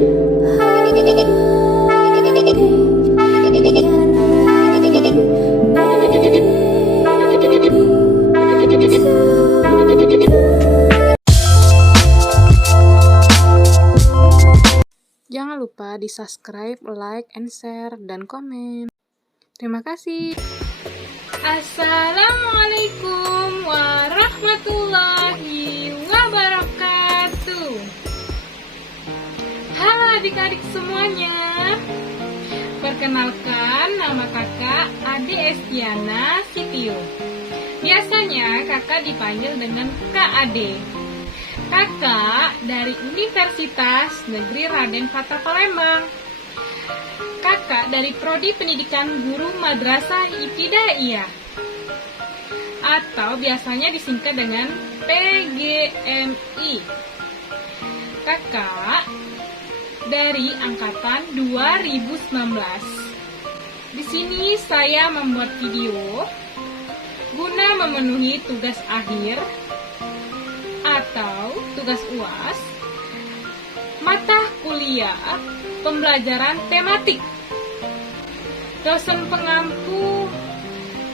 Jangan lupa di subscribe, like, and share, dan komen. Terima kasih. Assalamualaikum warahmatullahi wabarakatuh. Halo adik-adik semuanya. Perkenalkan, nama kakak Ade Estiana Sitio. Biasanya kakak dipanggil dengan Kak Ade. Kakak dari Universitas Negeri Raden Fata Palembang. Kakak dari Prodi Pendidikan Guru Madrasah Ibtidaiyah, atau biasanya disingkat dengan PGMI. Kakak dari angkatan 2019. Di sini saya membuat video guna memenuhi tugas akhir atau tugas UAS mata kuliah pembelajaran tematik. Dosen pengampu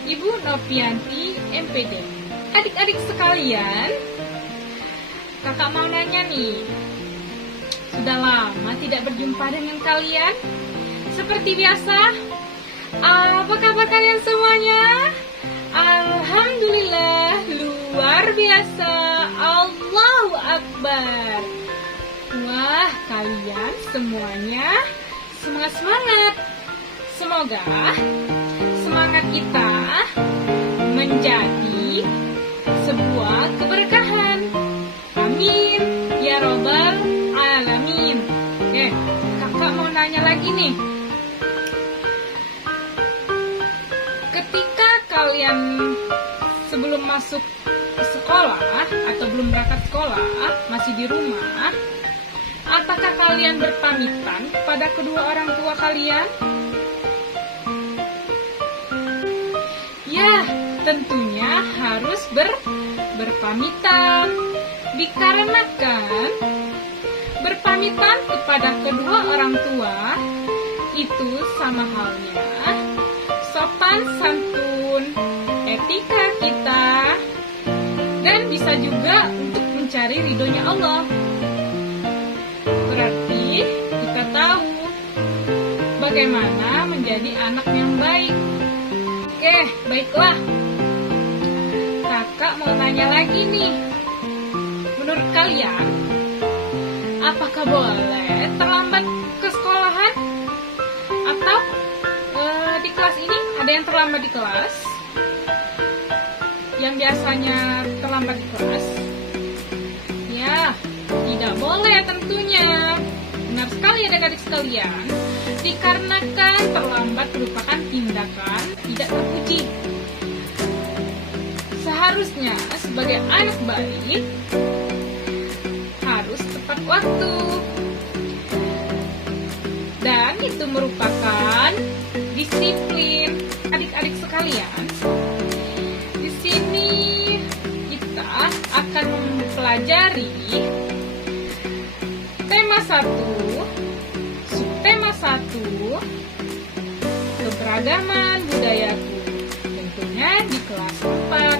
Ibu Novianti MPD. Adik-adik sekalian, kakak mau nanya nih, sudah lama tidak berjumpa dengan kalian. Seperti biasa, apa kabar kalian semuanya? Alhamdulillah, luar biasa. Allahu Akbar. Wah, kalian semuanya semangat-semangat. Semoga semangat kita menjadi sebuah keberkahan. Amin ya robbal alamin. Kakak mau nanya lagi nih. Ketika kalian sebelum masuk ke sekolah atau belum berangkat sekolah, masih di rumah, apakah kalian berpamitan kepada kedua orang tua kalian? Ya, tentunya harus berpamitan. Dikarenakan berpamitan kepada kedua orang tua itu sama halnya sopan santun, etika kita, dan bisa juga untuk mencari ridhonya Allah. Berarti kita tahu bagaimana menjadi anak yang baik. Oke, baiklah. Kakak mau nanya lagi nih. Menurut kalian, apakah boleh terlambat ke sekolahan? Atau di kelas ini ada yang terlambat di kelas? Yang biasanya terlambat di kelas? Ya, tidak boleh tentunya. Benar sekali adik-adik sekalian. Dikarenakan terlambat merupakan tindakan tidak terpuji. Seharusnya sebagai anak baik harus tepat waktu. Dan itu merupakan disiplin. Adik-adik sekalian, di sini kita akan mempelajari tema 1, subtema 1, keberagaman budayaku, tentunya di kelas 4.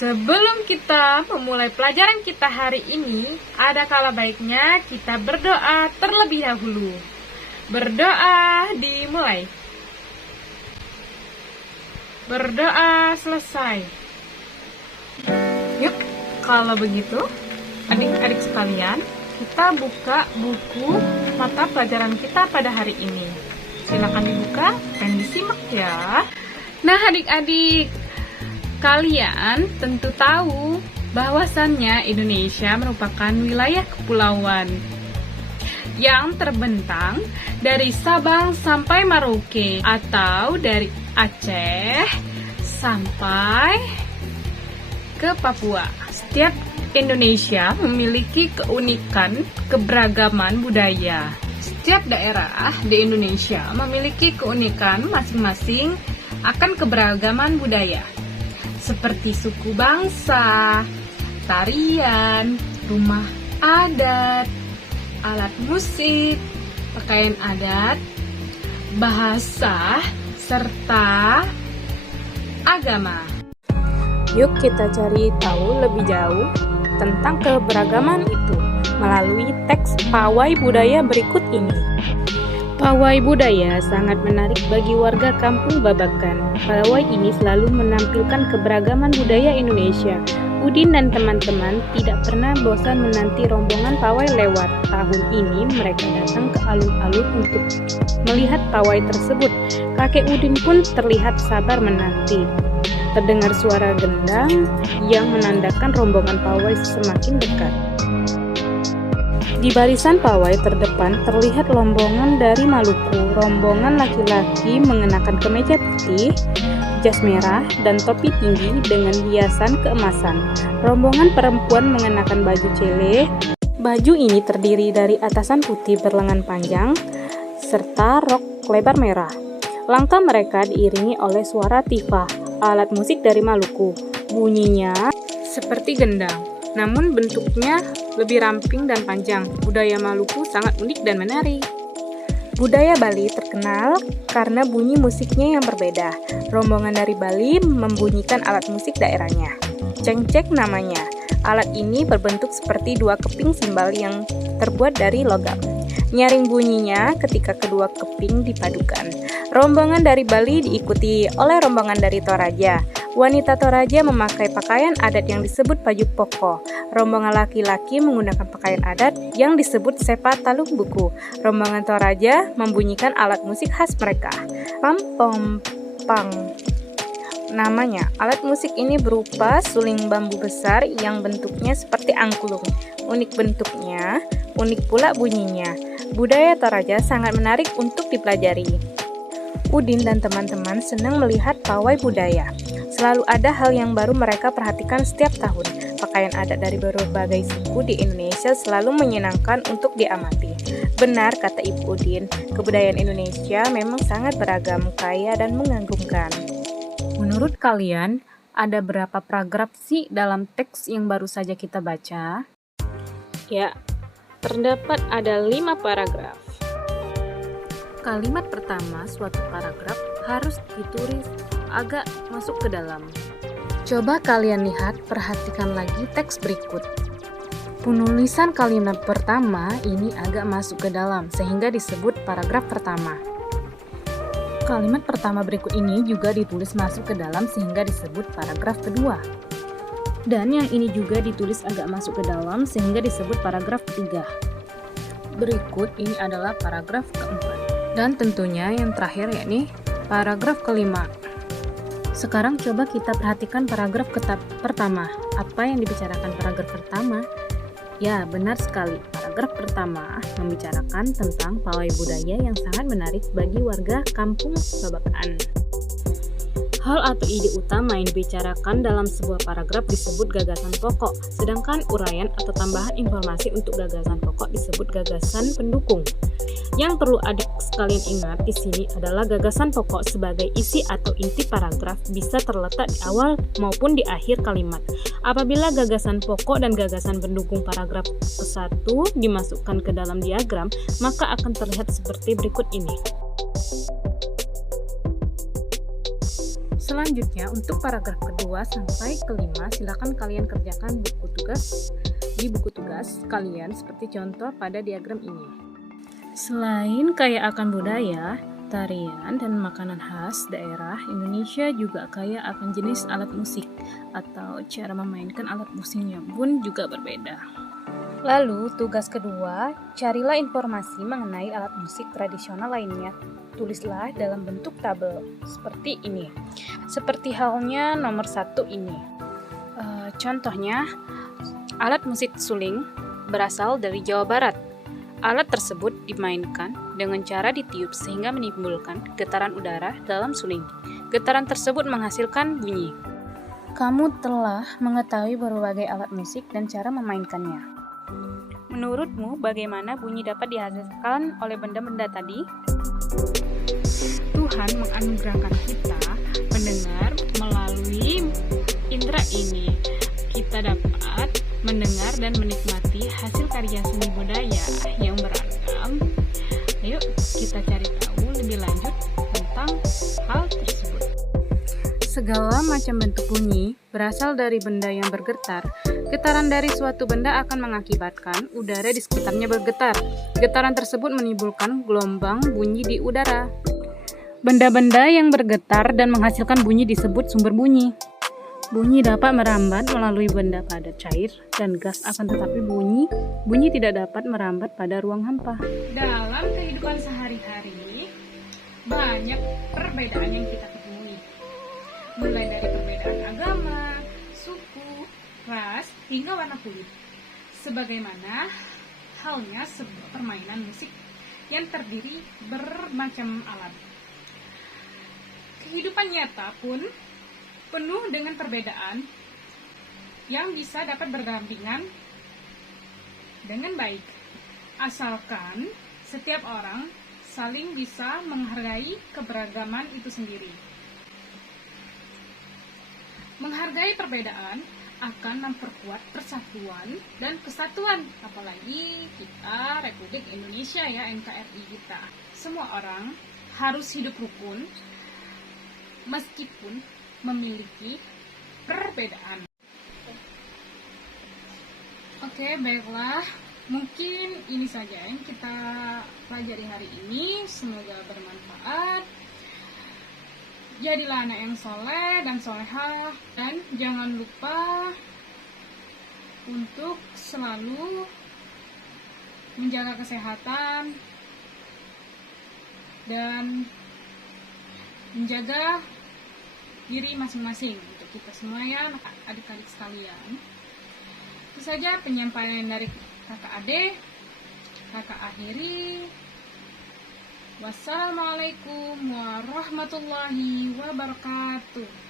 Sebelum kita memulai pelajaran kita hari ini, ada kala baiknya kita berdoa terlebih dahulu. Berdoa dimulai. Berdoa selesai. Yuk, kalau begitu, adik-adik sekalian, kita buka buku mata pelajaran kita pada hari ini. Silakan dibuka dan disimak ya. Nah, adik-adik, kalian tentu tahu bahwasannya Indonesia merupakan wilayah kepulauan yang terbentang dari Sabang sampai Merauke, atau dari Aceh sampai ke Papua. Setiap Indonesia memiliki keunikan keberagaman budaya. Setiap daerah di Indonesia memiliki keunikan masing-masing akan keberagaman budaya, seperti suku bangsa, tarian, rumah adat, alat musik, pakaian adat, bahasa, serta agama. Yuk kita cari tahu lebih jauh tentang keberagaman itu melalui teks pawai budaya berikut ini. Pawai budaya sangat menarik bagi warga kampung Babakan. Pawai ini selalu menampilkan keberagaman budaya Indonesia. Udin dan teman-teman tidak pernah bosan menanti rombongan pawai lewat. Tahun ini mereka datang ke alun-alun untuk melihat pawai tersebut. Kakek Udin pun terlihat sabar menanti. Terdengar suara gendang yang menandakan rombongan pawai semakin dekat. Di barisan pawai terdepan terlihat rombongan dari Maluku. Rombongan laki-laki mengenakan kemeja putih, jas merah, dan topi tinggi dengan hiasan keemasan. Rombongan perempuan mengenakan baju cele. Baju ini terdiri dari atasan putih berlengan panjang serta rok lebar merah. Langkah mereka diiringi oleh suara tifa, alat musik dari Maluku. Bunyinya seperti gendang, namun bentuknya lebih ramping dan panjang. Budaya Maluku sangat unik dan menarik. Budaya Bali terkenal karena bunyi musiknya yang berbeda. Rombongan dari Bali membunyikan alat musik daerahnya. Cengcek namanya. Alat ini berbentuk seperti dua keping simbal yang terbuat dari logam. Nyaring bunyinya ketika kedua keping dipadukan. Rombongan dari Bali diikuti oleh rombongan dari Toraja. Wanita Toraja memakai pakaian adat yang disebut baju poko. Rombongan laki-laki menggunakan pakaian adat yang disebut sepa talung buku. Rombongan Toraja membunyikan alat musik khas mereka, pam-pom-pang. Namanya, alat musik ini berupa suling bambu besar yang bentuknya seperti angklung. Unik bentuknya, unik pula bunyinya. Budaya Toraja sangat menarik untuk dipelajari. Udin dan teman-teman senang melihat pawai budaya. Selalu ada hal yang baru mereka perhatikan setiap tahun. Pakaian adat dari berbagai suku di Indonesia selalu menyenangkan untuk diamati. Benar kata Ibu Udin, kebudayaan Indonesia memang sangat beragam, kaya, dan mengagumkan. Menurut kalian, ada berapa paragraf sih dalam teks yang baru saja kita baca? Ya, terdapat ada 5 paragraf. Kalimat pertama suatu paragraf harus ditulis agak masuk ke dalam. Coba kalian lihat, perhatikan lagi teks berikut. Penulisan kalimat pertama ini agak masuk ke dalam sehingga disebut paragraf pertama. Kalimat pertama berikut ini juga ditulis masuk ke dalam sehingga disebut paragraf kedua. Dan yang ini juga ditulis agak masuk ke dalam sehingga disebut paragraf ketiga. Berikut ini adalah paragraf keempat. Dan tentunya yang terakhir yakni paragraf kelima. Sekarang coba kita perhatikan paragraf pertama. Apa yang dibicarakan paragraf pertama? Ya, benar sekali. Paragraf pertama membicarakan tentang pawai budaya yang sangat menarik bagi warga kampung Babakan. Hal atau ide utama yang dibicarakan dalam sebuah paragraf disebut gagasan pokok, sedangkan uraian atau tambahan informasi untuk gagasan pokok disebut gagasan pendukung. Yang perlu adik sekalian ingat di sini adalah gagasan pokok sebagai isi atau inti paragraf bisa terletak di awal maupun di akhir kalimat. Apabila gagasan pokok dan gagasan pendukung paragraf ke-1 dimasukkan ke dalam diagram, maka akan terlihat seperti berikut ini. Selanjutnya, untuk paragraf kedua sampai kelima, silakan kalian kerjakan di buku tugas kalian seperti contoh pada diagram ini. Selain kaya akan budaya, tarian, dan makanan khas daerah, Indonesia juga kaya akan jenis alat musik atau cara memainkan alat musiknya pun juga berbeda. Lalu, tugas kedua, carilah informasi mengenai alat musik tradisional lainnya. Tulislah dalam bentuk tabel, seperti ini. Seperti halnya nomor 1 ini. Contohnya, alat musik suling berasal dari Jawa Barat. Alat tersebut dimainkan dengan cara ditiup sehingga menimbulkan getaran udara dalam suling. Getaran tersebut menghasilkan bunyi. Kamu telah mengetahui berbagai alat musik dan cara memainkannya. Menurutmu, bagaimana bunyi dapat dihasilkan oleh benda-benda tadi? Tuhan menganugerahkan kita mendengar melalui indera ini. Kita dapat mendengar dan menikmati hasil karya seni budaya yang berasal Segala macam bentuk bunyi berasal dari benda yang bergetar. Getaran dari suatu benda akan mengakibatkan udara di sekitarnya bergetar. Getaran tersebut menimbulkan gelombang bunyi di udara. Benda-benda yang bergetar dan menghasilkan bunyi disebut sumber bunyi. Bunyi dapat merambat melalui benda padat cair dan gas, akan tetapi bunyi tidak dapat merambat pada ruang hampa. Dalam kehidupan sehari-hari, banyak perbedaan yang kita temui. Mulai dari perbedaan agama, suku, ras, hingga warna kulit. Sebagaimana halnya sebuah permainan musik yang terdiri bermacam alat. Kehidupan nyata pun penuh dengan perbedaan yang bisa dapat berdampingan dengan baik, asalkan setiap orang saling bisa menghargai keberagaman itu sendiri. Menghargai perbedaan akan memperkuat persatuan dan kesatuan, apalagi kita Republik Indonesia ya, NKRI kita. Semua orang harus hidup rukun meskipun memiliki perbedaan. Oke, baiklah. Mungkin ini saja yang kita pelajari hari ini. Semoga bermanfaat. Jadilah anak yang soleh dan solehah. Dan jangan lupa untuk selalu menjaga kesehatan dan menjaga diri masing-masing untuk kita semua ya, adik-adik sekalian. Itu saja penyampaian dari kakak Ade. Kakak akhiri. Wassalamualaikum warahmatullahi wabarakatuh.